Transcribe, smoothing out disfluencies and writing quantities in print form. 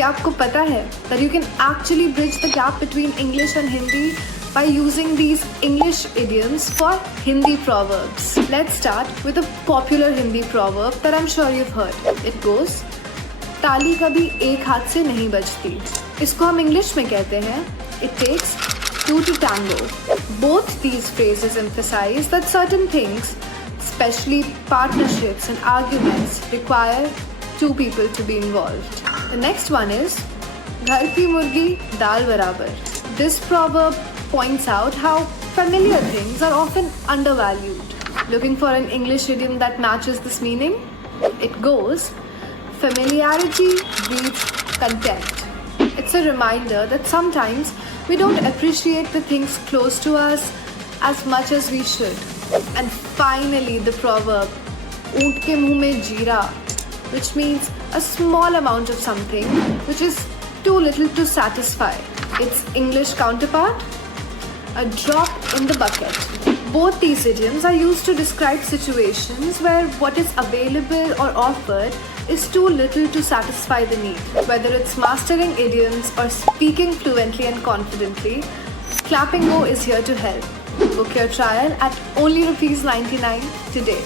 क्या आपको पता है that you can actually bridge the gap between English and Hindi by using these English idioms for Hindi proverbs. Let's start with a popular Hindi proverb that I'm sure you've heard. It goes, ताली कभी एक हाथ से नहीं बजती. इसको हम English में कहते हैं It takes two to tango. Both these phrases emphasize that certain things, especially partnerships and arguments, require two people to be involved. The next one is घर की मुर्गी दाल बराबर. This proverb points out how familiar things are often undervalued. Looking for an English idiom that matches this meaning? It goes, familiarity breeds contempt. It's a reminder that sometimes we don't appreciate the things close to us as much as we should. And finally, the proverb ऊंट के मुंह में जीरा, which means a small amount of something which is too little to satisfy. Its English counterpart, a drop in the bucket. Both these idioms are used to describe situations where what is available or offered is too little to satisfy the need. Whether it's mastering idioms or speaking fluently and confidently, Clappingo is here to help. Book your trial at only ₹99 today.